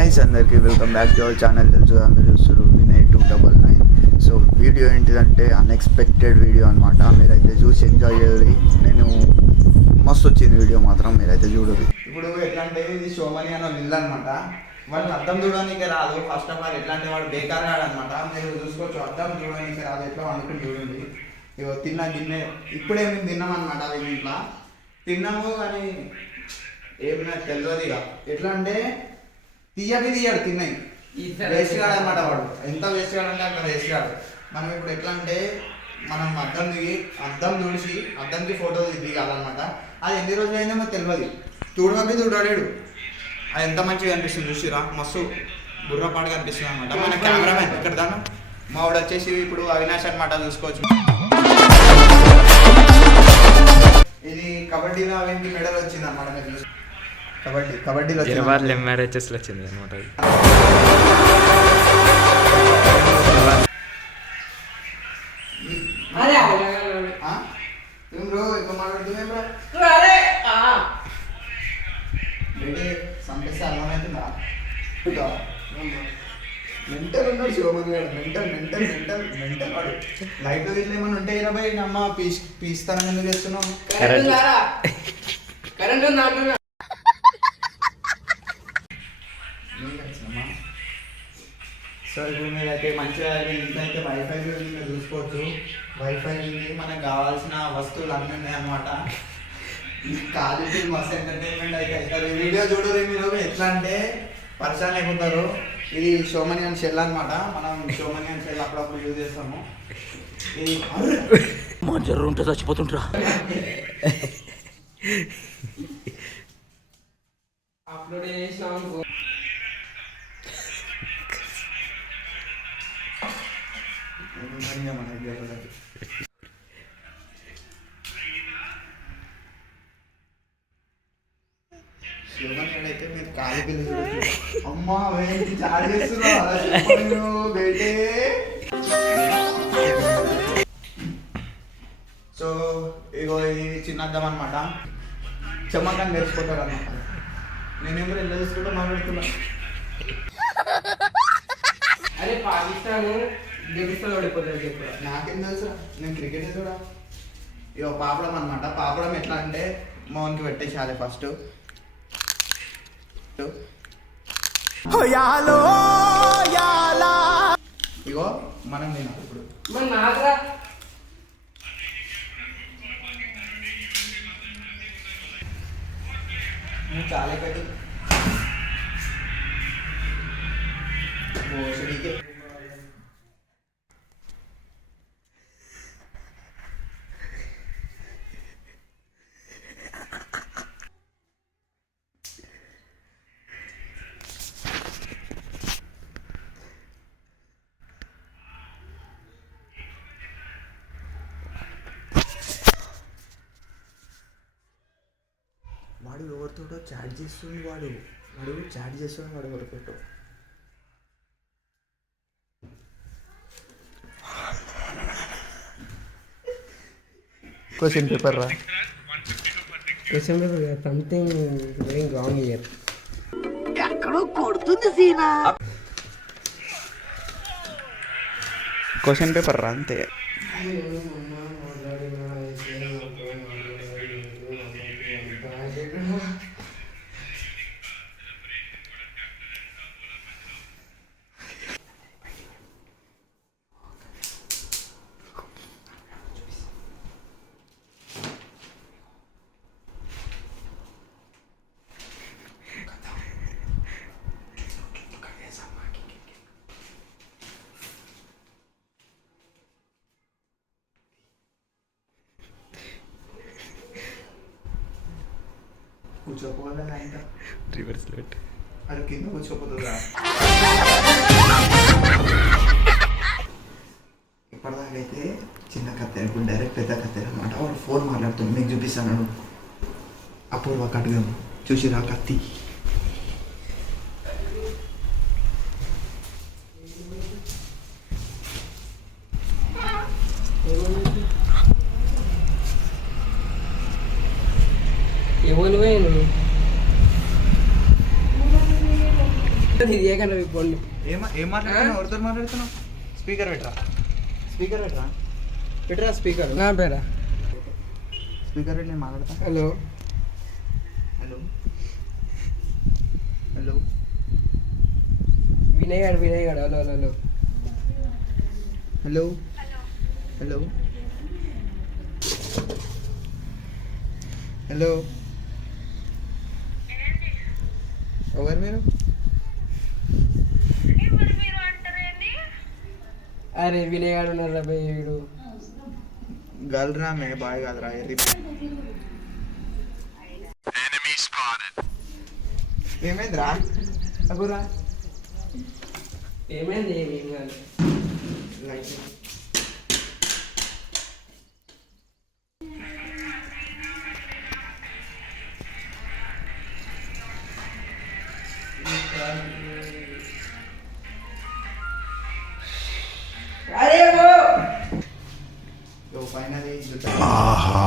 Guys అందరికీ welcome back to our channel. తెలుసు అందరూ చూస్తారు వినయ్ 299. సో వీడియో ఏంటిదంటే అన్ఎక్స్పెక్టెడ్ వీడియో అనమాట. మీరైతే చూసి ఎంజాయ్ చేయాలి. నేను మస్తు వచ్చింది వీడియో మాత్రం, మీరైతే చూడాలి. ఇప్పుడు ఎట్లా అంటే ఇది సోమని అన్న ఇల్లు అనమాట. వాడిని అర్థం చూడడానికి రాదు. ఫస్ట్ ఆఫ్ ఆల్ ఎట్లా అంటే వాడు బేకార్ అనమాట. మీరు చూసుకోవచ్చు, అర్థం చూడడానికి రాదు. ఎట్లా వండుకుని చూడండి. ఇగో తిన్నా గిన్నె ఇప్పుడే మేము తిన్నాం అనమాట. అది ఇంట్లో తిన్నాము కానీ ఏమైనా తెలియదు. ఇక ఎట్లా అంటే తీయడు తిన్నాయి. వేస్ట్ కాడు అనమాట వాడు. ఎంత వేస్ట్ కాడు అంటే అంత వేస్ట్ కాడు. మనం ఇప్పుడు ఎట్లా అంటే మనం అద్దం చూసి అద్దంకి ఫోటో దిగాలన్నమాట. అది ఎన్ని రోజులు అయిందో మాకు తెలియదు. చూడాడు అది ఎంత మంచిగా అనిపిస్తుంది చూసిరా. మస్తు బుర్రపాటుగా అనిపిస్తుంది అనమాట. మన కెమెరామెన్ ఇక్కడ దాకా మా వాడు వచ్చేసి ఇప్పుడు అవినాష్ అనమాట. చూసుకోవచ్చు. ఇది కబడ్డీలో అవేంటి మెడల్ వచ్చింది అనమాట. మీరు చూసి కబడ్డీలో మ్యారేజెస్లో వచ్చింది అనమాట. సంపేస్తే అర్థమవుతుందా? మెంటల్ ఉన్నాడు శోభన్ గారు. మెంటల్ వాడు. లైట్ ఇట్లా ఏమన్నా ఉంటే ఇరవై అమ్మ పీస్తాను ఎందుకు చేస్తున్నావు? సో ఇప్పుడు మీరైతే మంచిగా ఇంట్లో అయితే వైఫై మీరు చూసుకోవచ్చు. వైఫై మనకు కావాల్సిన వస్తువులు అన్నీ ఉన్నాయన్నమాట. కాలేజీ మస్తు ఎంటర్టైన్మెంట్ అయితే అవుతుంది. వీడియో చూడరు మీరు. ఎట్లా అంటే పరిచయం అయిపోతారు. ఇది సోమనియన్ షెల్ అనమాట. మనం సోమనియన్ షెల్ అప్పుడప్పుడు యూజ్ చేస్తాము. ఇది మంజరు ఉంటే చచ్చిపోతుంటారా. అప్లోడ్ చేసినాం. అయితే మీరు కాలి పిల్లలు చూడొచ్చు. అమ్మా ఏంటి చార్జ్ చేస్తున్నావు బేటే. సో ఇగో ఇది చిన్నద్దం అనమాట. చెమ్మకాన్ని నేర్చుకుంటారు అనమాట. నేనేమో ఎలా చూసుకుంటూ మాట్లాడుతున్నా. అరే పాకిస్తాన్ గెలుస్తుంది ఓడిపోతుంది చెప్పు. నాకేం తెలుసు, నేను క్రికెట్ కూడా. ఇగో పాపడం అనమాట. పాపడం ఎట్లా అంటే మోహన్కి పెట్టేసాలి ఫస్ట్. ఇగో మనం తినాలి ఇప్పుడు. చాలా పెద్ద భోసడికి వాడు ఎవరితోటో చాట్ చేస్తుంది. వాడు చాట్ చేస్తుంది. వాడు ఎవరితోటో క్వశ్చన్ పేపర్ రా. Question paper something going wrong here. ఎక్కడో కొడుతుంది సీనా. క్వశ్చన్ పేపర్ రా అంతే. కూర్చోపోవాలని ఆయన రివర్స్ లెట్ అది కింద కూర్చోపోతుందా? ఇప్పటిదాకైతే చిన్న కత్తెర, ఇప్పుడు డైరెక్ట్ పెద్ద కత్తెర అనమాట. వాడు ఫోన్ మాట్లాడుతుంది. మీకు చూపిస్తాను. అపూర్వ కట్గా చూసిరా కత్తి. ఎవరు ఇది ఏకన్నా పోండి. ఏం మాట్లాడుతున్నావు? ఎవరితో మాట్లాడుతున్నావు? స్పీకర్ పెట్టరా, స్పీకర్ పెట్టరా, పెట్టరా స్పీకర్. నా పేరా స్పీకర్ పెట్టి నేను మాట్లాడతా. హలో హలో హలో వినయ్ గారు hello hello hello hello hello hello ఎవరు మీరు? అరే వినయ్ గారు ఉన్నారు రా భయ్ వీడు. గల్రా మే బాయ్ కాదురా ఎర్రి. ఏమైందిరా అగురా? ఏమైంది ఏం కాదు. అరే ఆహా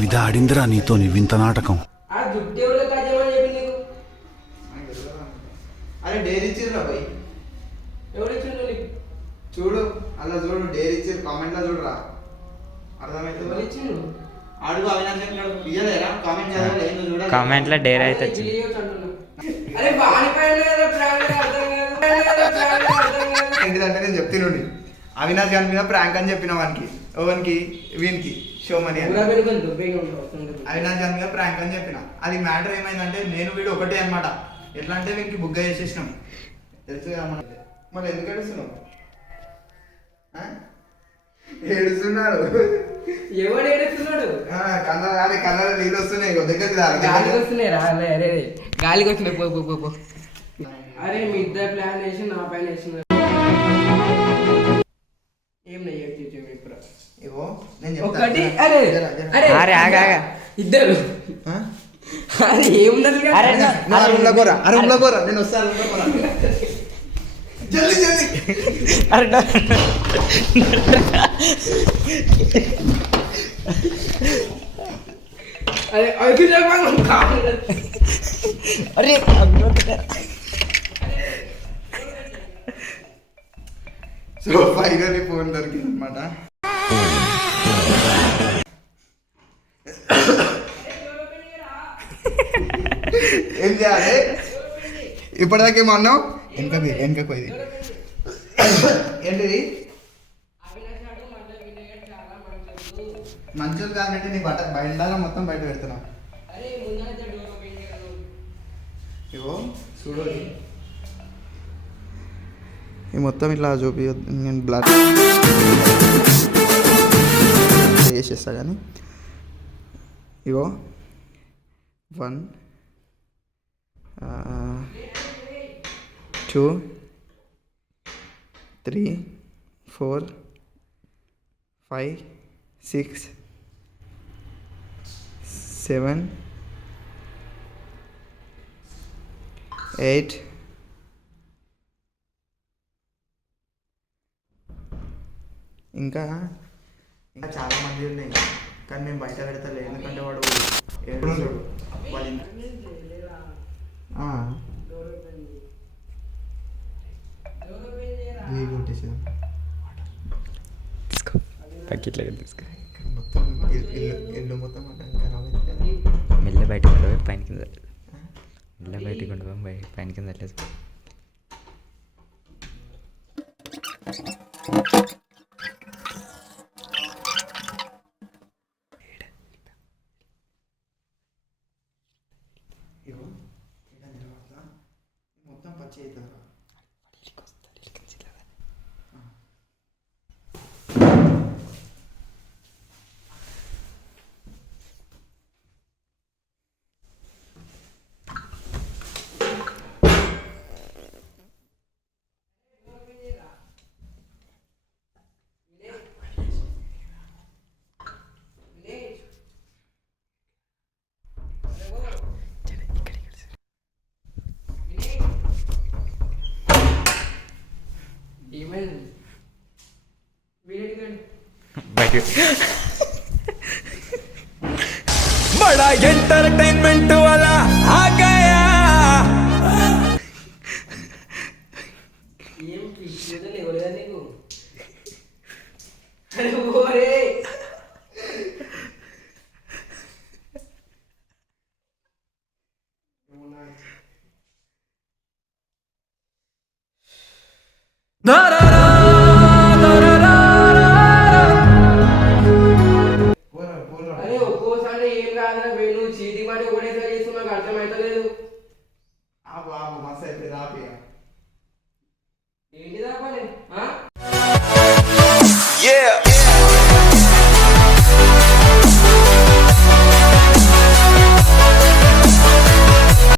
విధాడిందిరా నీతో నీ వింత నాటకం. ఆ జుట్టు ఎవరో కాజేమని చెప్పి నీకు అరే డేర్ ఇచ్చిర్రా భయ్, ఎవరు ఇచ్చిండు నీకు? చూడు అలా చూడు, డేర్ ఇచ్చిర్రు కామెంట్ లో చూడరా, ఎవరు అర్థమైతే ఇచ్చిండు? అడుగు అవినాష్ ఇయ్యలేరా కామెంట్ చదవాలి ఏందో చూడాలి. కామెంట్లో డేర్ అయితే అరే వచ్చింది. వీడియోస్ అంటున్నా. అరే బాని పైన ప్రాంక్ అర్థం కాదు. ఏంటిదంటే నేను చెప్తున్నాడు అవినాష్ గారి మీద ప్రాంక్ అని చెప్పిన వానికి ఓవన్కి వీనికి షోమని అని. అవినాష్ గారి మీద ప్రాంక్ అని చెప్పిన. అది మ్యాటర్ ఏమైందంటే నేను వీడు ఒకటే అనమాట. ఎట్లా అంటే వీనికి బుగ్గ చేసేసినాం తెలుసు కదా మన. మరి ఎందుకు ఏడుస్తున్నావు? ఏడుస్తున్నాడు ఎవడు ఏడుస్తున్నాడు? కళ్ళ నీళ్ళు వస్తున్నాయి దగ్గరికి గాలికి వస్తున్నాయి రా. అరే గాలికి వచ్చినాయి. పో పో పో పో. అరే మీ ఇద్దరు ప్లాన్ వేసి నా పైన వేసినారు. ఏం నెయ్యి ఇప్పుడు ఇగో నేను ఒకటి. చెప్తా. అరే జరా, జరా. అరే అరే ఆగా ఇద్దరు. అరే ఏమున్నది కదా? అరే నా రూమ్లో పోరా, ఆ రూమ్లో పోరా, నేను వస్తా రూమ్లో పోరా. జల్దీ జల్దీ. అరే అరే అది చెప్పాను కాదు. అరే సో ఫైనల్లీ ఫోన్ దొరికింది అనమాట. ఏం చేయాలి ఇప్పటిదాకా ఏమన్నావు? వెనక పోయింది ఏంటిది? మంచులు కాదంటే నీ బయట మొత్తం బయట పెడుతున్నావు. ఇగో చూడు, ఈ మొత్తం ఇట్లా చూపించద్దు, నేను బ్లాక్ చేసేస్తా కానీ. ఇగో 1 2 3 4 5 6 7 8 ఇంకా చాలా మంది ఉన్నాయి కానీ మేము బయట పెడతలే, ఎందుకంటే వాడు ఏడుస్తాడు వాళ్ళ ప్యాకెట్లో తీసుకో. మొత్తం ఇల్లు మొత్తం ఖరాబ్ అవుతుంది. మెల్ల బయటకు ఉండవు పైన కింద మెల్ల బయటకు ఉండవు పైన కింద వెళ్ళేసి. మొత్తం పచ్చి అవుతుంది. ఏమైంది? బయట बड़ा एंटरटेनमेंट वाला आ गया జీవితం ఇవ్వలేదా నీకు అరే ఓరే అరే ఒక్కోసారి ఏం కాదురా నువ్వు చీటి మాట ఒకటేసారి చేస్తూ నాకు అర్థమవుతలేదు ఆపు ఆపు మస్తు అయిపోయింది ఆపి ఏంటి దాపాలి ఆ?